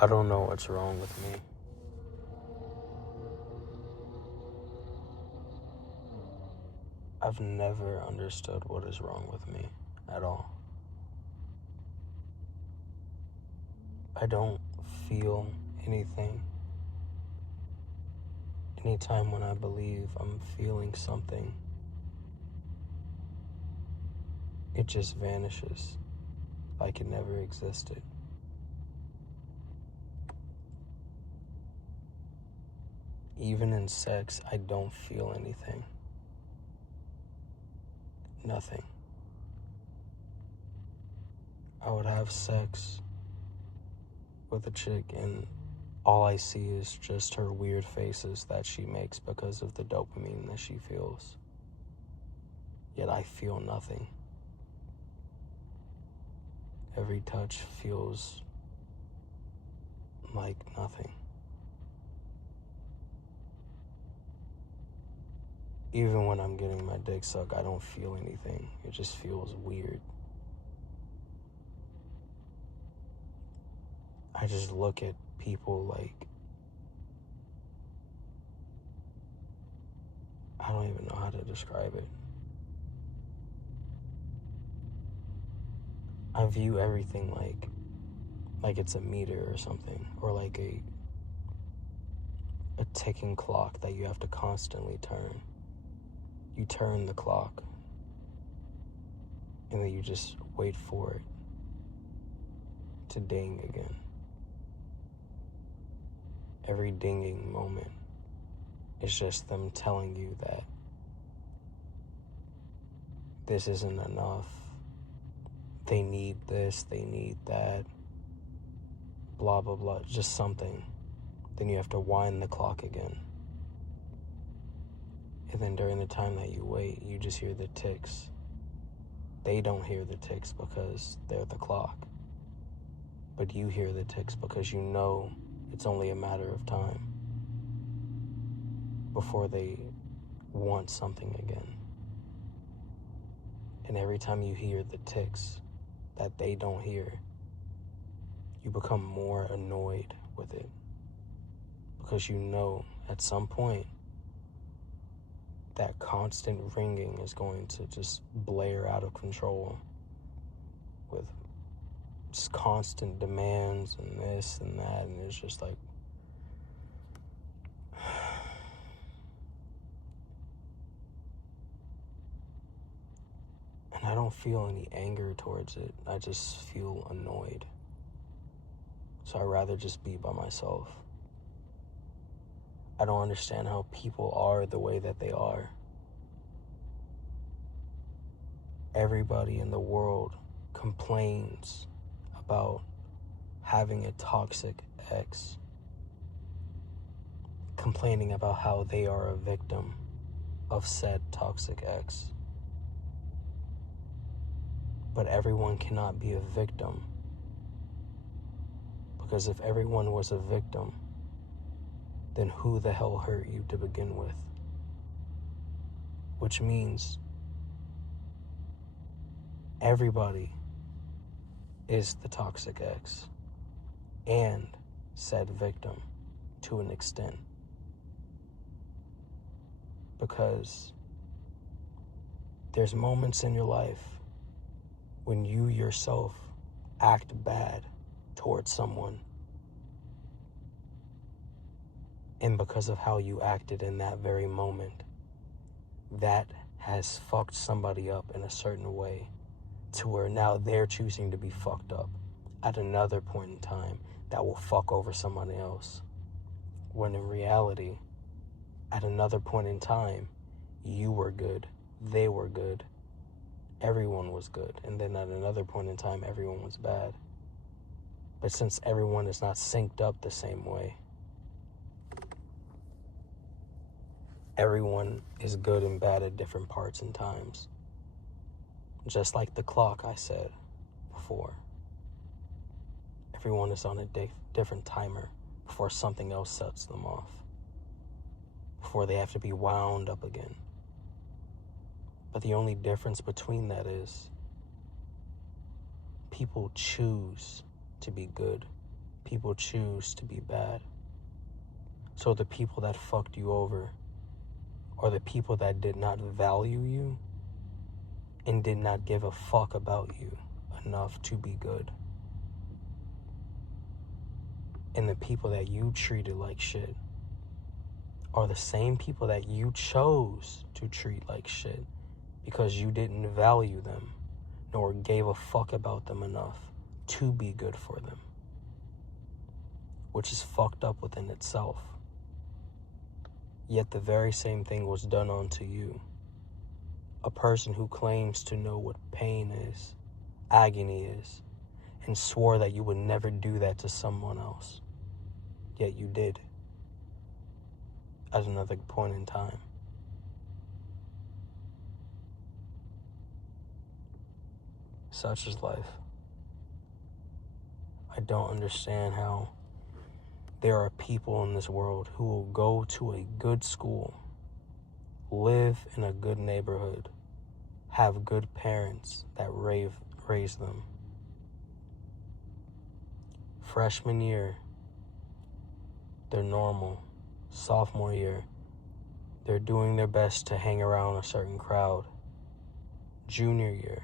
I don't know what's wrong with me. I've never understood what is wrong with me at all. I don't feel anything. Anytime when I believe I'm feeling something, it just vanishes like it never existed. Even in sex, I don't feel anything. Nothing. I would have sex with a chick and all I see is just her weird faces that she makes because of the dopamine that she feels. Yet I feel nothing. Every touch feels like nothing. Even when I'm getting my dick sucked, I don't feel anything. It just feels weird. I just look at people like, I don't even know how to describe it. I view everything like it's a meter or something, or like a ticking clock that you have to constantly turn. You turn the clock, and then you just wait for it to ding again. Every dinging moment is just them telling you that this isn't enough. They need this, they need that, blah, blah, blah, just something. Then you have to wind the clock again. And then during the time that you wait, you just hear the ticks. They don't hear the ticks because they're the clock. But you hear the ticks because you know it's only a matter of time before they want something again. And every time you hear the ticks that they don't hear, you become more annoyed with it. Because you know at some point that constant ringing is going to just blare out of control with just constant demands and this and that, and it's just like, and I don't feel any anger towards it. I just feel annoyed. So I'd rather just be by myself. I don't understand how people are the way that they are. Everybody in the world complains about having a toxic ex, complaining about how they are a victim of said toxic ex. But everyone cannot be a victim, because if everyone was a victim, then who the hell hurt you to begin with? Which means everybody is the toxic ex and said victim to an extent. Because there's moments in your life when you yourself act bad towards someone, and because of how you acted in that very moment, that has fucked somebody up in a certain way to where now they're choosing to be fucked up at another point in time that will fuck over somebody else. When in reality, at another point in time, you were good, they were good, everyone was good, and then at another point in time, everyone was bad. But since everyone is not synced up the same way, everyone is good and bad at different parts and times. Just like the clock I said before. Everyone is on a different timer before something else sets them off, before they have to be wound up again. But the only difference between that is people choose to be good. people choose to be bad. So the people that fucked you over are the people that did not value you and did not give a fuck about you enough to be good. And the people that you treated like shit are the same people that you chose to treat like shit because you didn't value them nor gave a fuck about them enough to be good for them, which is fucked up within itself. Yet the very same thing was done onto you. A person who claims to know what pain is, agony is, and swore that you would never do that to someone else. Yet you did. At another point in time. Such is life. I don't understand how there are people in this world who will go to a good school, live in a good neighborhood, have good parents that raise them. Freshman year, they're normal. Sophomore year, they're doing their best to hang around a certain crowd. Junior year,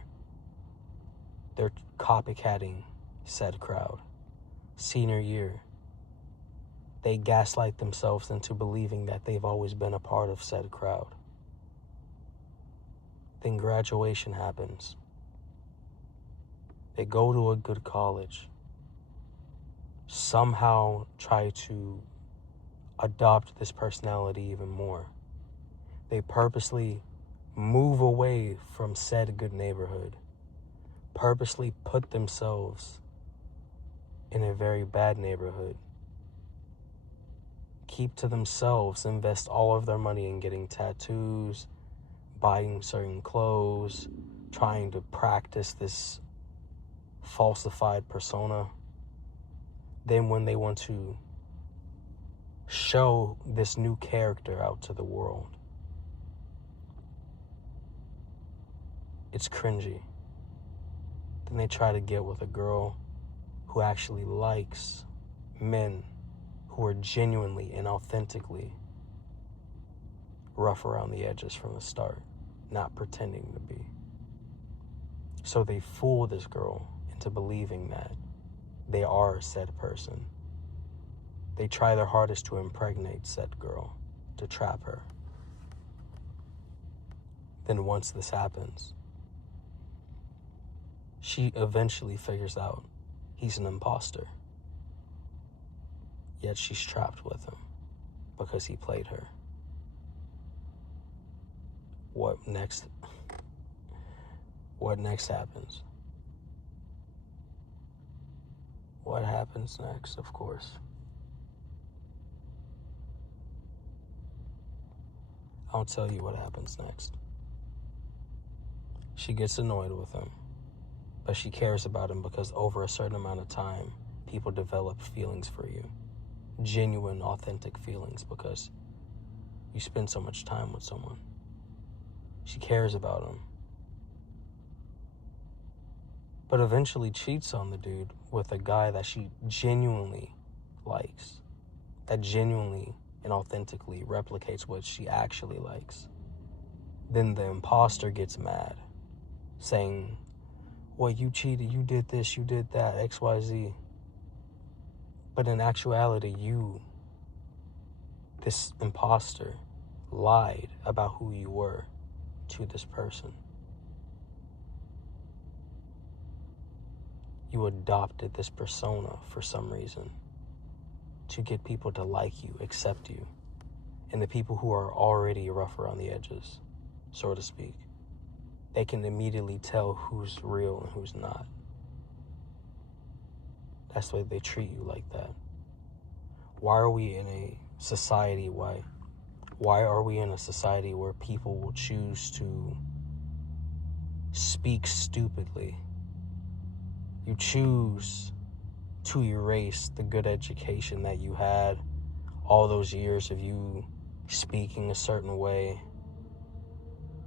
they're copycatting said crowd. Senior year, they gaslight themselves into believing that they've always been a part of said crowd. Then graduation happens. They go to a good college. Somehow try to adopt this personality even more. They purposely move away from said good neighborhood, purposely put themselves in a very bad neighborhood, keep to themselves, invest all of their money in getting tattoos, buying certain clothes, trying to practice this falsified persona. Then when they want to show this new character out to the world, it's cringy. Then they try to get with a girl who actually likes men who are genuinely and authentically rough around the edges from the start, not pretending to be. So they fool this girl into believing that they are said person. They try their hardest to impregnate said girl, to trap her. Then once this happens, she eventually figures out he's an imposter. Yet she's trapped with him because he played her. What next? What next happens? What happens next, of course? I'll tell you what happens next. She gets annoyed with him, but she cares about him because over a certain amount of time, people develop feelings for you. Genuine, authentic feelings because you spend so much time with someone. She cares about him. But eventually cheats on the dude with a guy that she genuinely likes, that genuinely and authentically replicates what she actually likes. Then the imposter gets mad, saying, well, you cheated, you did this, you did that, XYZ. But in actuality, you, this imposter, lied about who you were to this person. You adopted this persona for some reason to get people to like you, accept you, and the people who are already rough around the edges, so to speak, they can immediately tell who's real and who's not. That's the way they treat you like that. Why are we in a society, why are we in a society where people will choose to speak stupidly? You choose to erase the good education that you had, all those years of you speaking a certain way,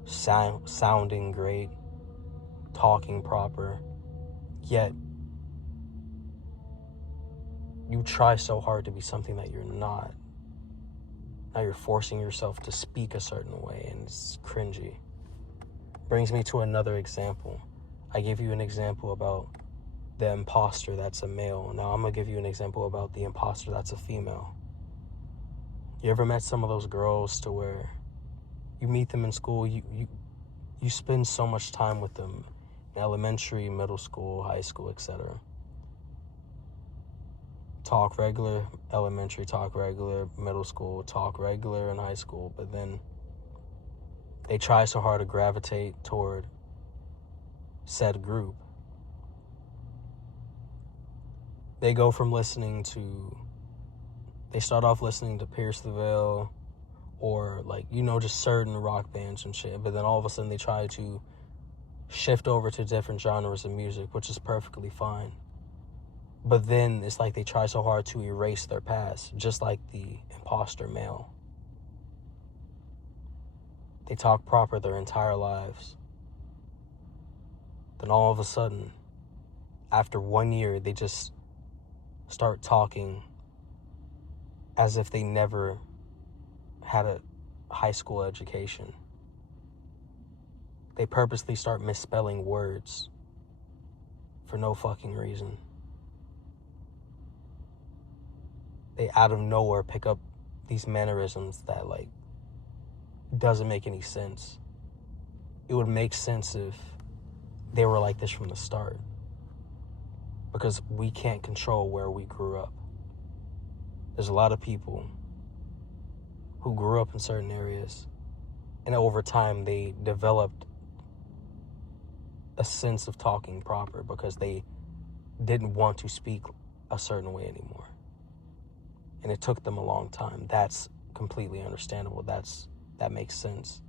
sounding great, talking proper, yet you try so hard to be something that you're not. Now you're forcing yourself to speak a certain way, and it's cringy. Brings me to another example. I gave you an example about the imposter that's a male. Now I'm going to give you an example about the imposter that's a female. You ever met some of those girls to where you meet them in school, you spend so much time with them in elementary, middle school, high school, etc. Talk regular elementary, talk regular middle school, talk regular in high school, but then they try so hard to gravitate toward said group. They go from they start off listening to Pierce the Veil or just certain rock bands and shit, but then all of a sudden they try to shift over to different genres of music, which is perfectly fine. But then it's like they try so hard to erase their past, just like the imposter male. They talk proper their entire lives. Then all of a sudden, after 1 year, they just start talking as if they never had a high school education. They purposely start misspelling words for no fucking reason. They out of nowhere pick up these mannerisms that doesn't make any sense. It would make sense if they were like this from the start, because we can't control where we grew up. There's a lot of people who grew up in certain areas, and over time they developed a sense of talking proper because they didn't want to speak a certain way anymore. And it took them a long time. That's completely understandable. That makes sense.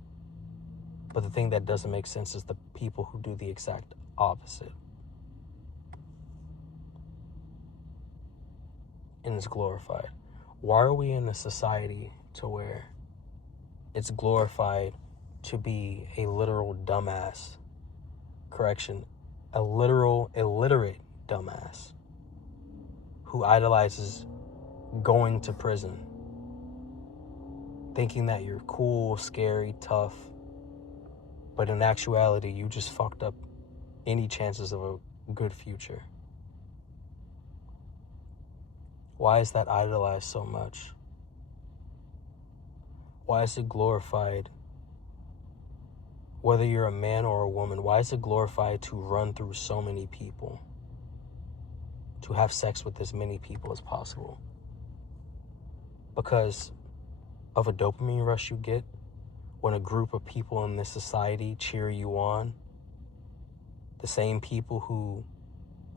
But the thing that doesn't make sense is the people who do the exact opposite. And it's glorified. Why are we in a society to where it's glorified to be a literal dumbass? Correction, a literal illiterate dumbass who idolizes going to prison, thinking that you're cool, scary, tough, but in actuality, you just fucked up any chances of a good future. Why is that idolized so much? Why is it glorified? Whether you're a man or a woman, why is it glorified to run through so many people? To have sex with as many people as possible? Because of a dopamine rush you get when a group of people in this society cheer you on. The same people who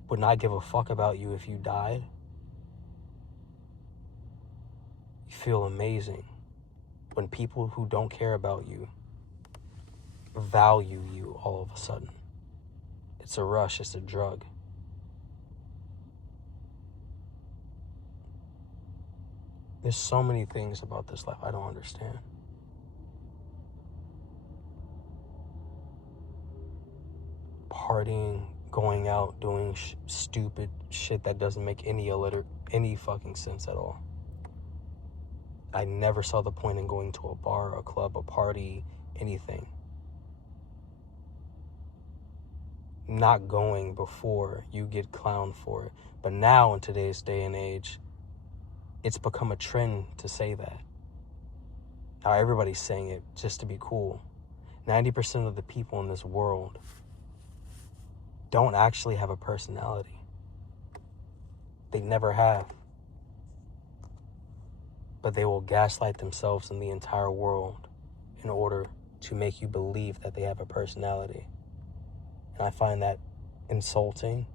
would not give a fuck about you if you died. You feel amazing when people who don't care about you value you all of a sudden. It's a rush, it's a drug. There's so many things about this life I don't understand. Partying, going out, doing stupid shit that doesn't make any fucking sense at all. I never saw the point in going to a bar, a club, a party, anything. Not going before you get clowned for it. But now in today's day and age, it's become a trend to say that. Now everybody's saying it just to be cool. 90% of the people in this world don't actually have a personality. They never have. But they will gaslight themselves and the entire world in order to make you believe that they have a personality. And I find that insulting,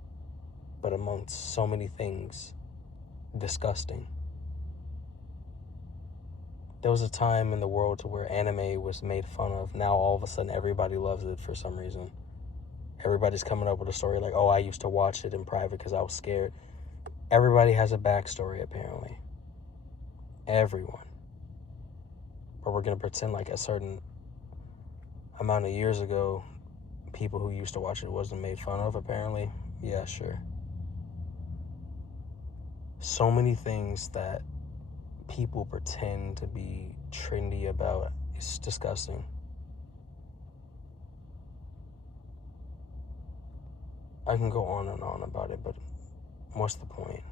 but amongst so many things, disgusting. There was a time in the world to where anime was made fun of. Now all of a sudden everybody loves it for some reason. Everybody's coming up with a story like, oh, I used to watch it in private because I was scared. Everybody has a backstory, apparently. Everyone. But we're going to pretend like a certain amount of years ago, people who used to watch it wasn't made fun of, apparently. Yeah, sure. So many things that people pretend to be trendy about. It's disgusting. I can go on and on about it, but what's the point?